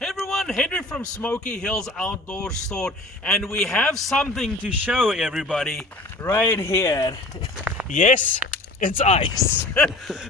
Hey everyone, Henry from Smokey Hills Outdoor Store, and we have something to show everybody right here. Yes, it's ice.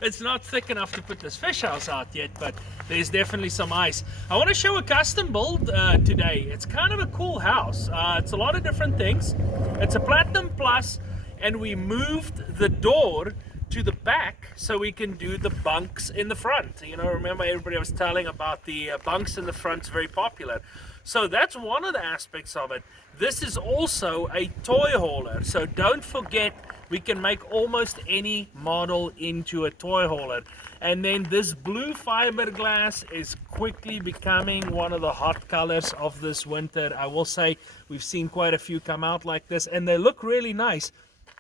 It's not thick enough to put this fish house out yet, but there's definitely some ice. I want to show a custom build today. It's kind of a cool house. It's a lot of different things. It's a Platinum Plus, and we moved the door to the back so we can do the bunks in the front. You know, remember everybody was telling about the bunks in the front is very popular. So that's one of the aspects of it. This is also a toy hauler, so don't forget we can make almost any model into a toy hauler. And then this blue fiberglass is quickly becoming one of the hot colors of this winter. I will say we've seen quite a few come out like this, and they look really nice,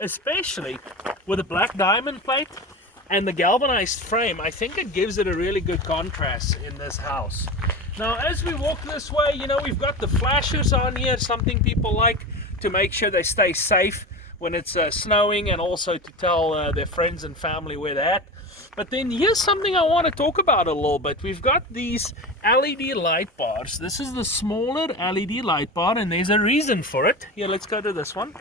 especially with a black diamond plate and the galvanized frame. I think it gives it a really good contrast in this house. Now as we walk this way, you know, we've got the flashers on here, something people like to make sure they stay safe when it's snowing, and also to tell their friends and family where they're at. But then here's something I want to talk about a little bit. We've got these LED light bars. This is the smaller LED light bar, and there's a reason for it. Here, let's go to this one.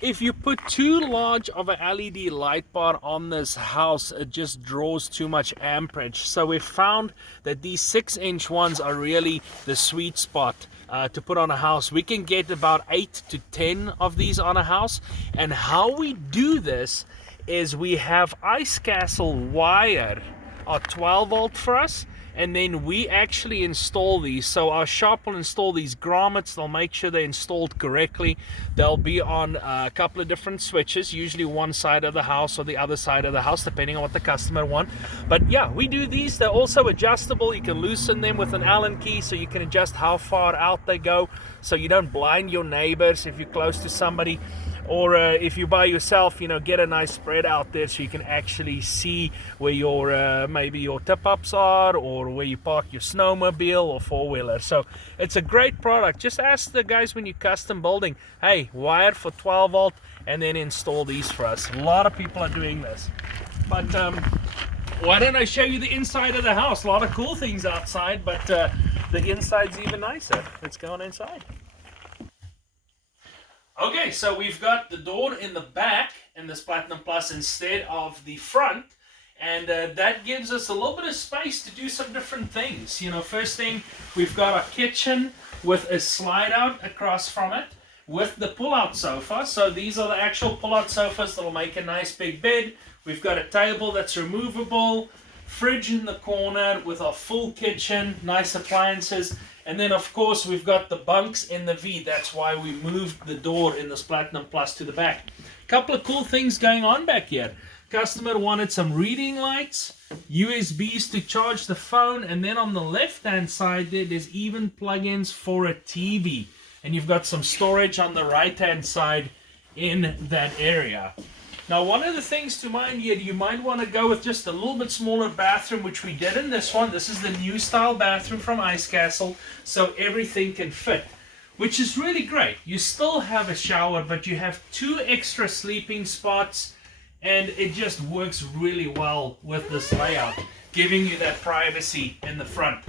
If you put too large of an LED light bar on this house, it just draws too much amperage. So we found that these 6-inch ones are really the sweet spot to put on a house. We can get about 8 to 10 of these on a house. And how we do this is we have Ice Castle wire, a 12 volt for us, and then we actually install these. So our shop will install these grommets. They'll make sure they're installed correctly. They'll be on a couple of different switches, usually one side of the house or the other side of the house, depending on what the customer wants. But yeah, we do these. They're also adjustable. You can loosen them with an Allen key, so you can adjust how far out they go, so you don't blind your neighbors if you're close to somebody. Or if you're by yourself, you know, get a nice spread out there so you can actually see where your maybe your tip-ups are, or where you park your snowmobile or four-wheeler. So it's a great product. Just ask the guys when you're custom building, hey, wire for 12 volt and then install these for us. A lot of people are doing this. But why don't I show you the inside of the house? A lot of cool things outside, but the inside's even nicer. Let's go on inside. Okay, so we've got the door in the back in this Platinum Plus instead of the front, and that gives us a little bit of space to do some different things. You know, first thing, we've got our kitchen with a slide out across from it with the pull-out sofa. So these are the actual pull-out sofas that'll make a nice big bed. We've got a table that's removable, fridge in the corner with our full kitchen, nice appliances. And then of course we've got the bunks in the V. That's why we moved the door in this Platinum Plus to the back. Couple of cool things going on back here. Customer wanted some reading lights, USBs to charge the phone, and then on the left hand side there's even plugins for a TV. And you've got some storage on the right hand side in that area. Now, one of the things to mind here, you might want to go with just a little bit smaller bathroom, which we did in this one. This is the new style bathroom from Ice Castle, so everything can fit, which is really great. You still have a shower, but you have 2 extra sleeping spots, and it just works really well with this layout, giving you that privacy in the front.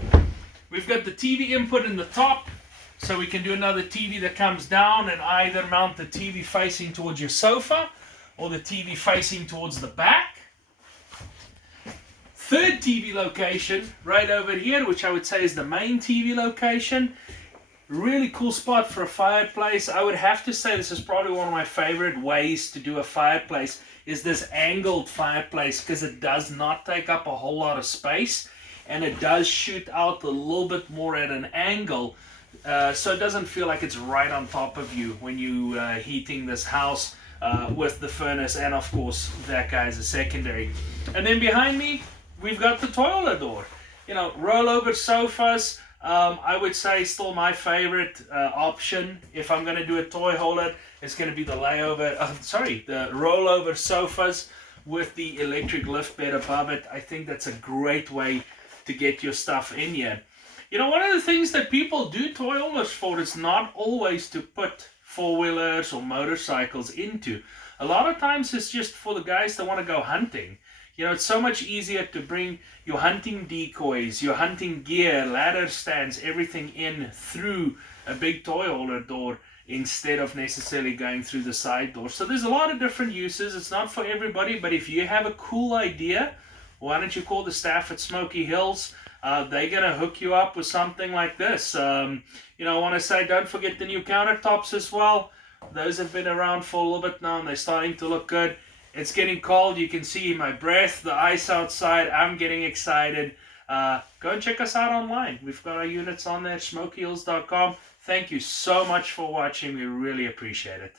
We've got the TV input in the top, so we can do another TV that comes down and either mount the TV facing towards your sofa, or the TV facing towards the back. Third TV location right over here, which I would say is the main TV location. Really cool spot for a fireplace. I would have to say this is probably one of my favorite ways to do a fireplace, is this angled fireplace, because it does not take up a whole lot of space, and it does shoot out a little bit more at an angle, so it doesn't feel like it's right on top of you when you heating this house with the furnace, and of course that guy is a secondary. And then behind me we've got the toilet door. You know, rollover sofas, I would say still my favorite option. If I'm going to do a toy hauler, it's going to be the the rollover sofas with the electric lift bed above it. I think that's a great way to get your stuff in here. You know, one of the things that people do toy haulers for is not always to put four-wheelers or motorcycles into. A lot of times it's just for the guys that want to go hunting. You know, it's so much easier to bring your hunting decoys, your hunting gear, ladder stands, everything in through a big toy holder door instead of necessarily going through the side door. So there's a lot of different uses. It's not for everybody, but if you have a cool idea, why don't you call the staff at Smokey Hills? They're going to hook you up with something like this. You know, I want to say, don't forget the new countertops as well. Those have been around for a little bit now, and they're starting to look good. It's getting cold. You can see my breath, the ice outside. I'm getting excited. Go and check us out online. We've got our units on there, smokeyhills.com. Thank you so much for watching. We really appreciate it.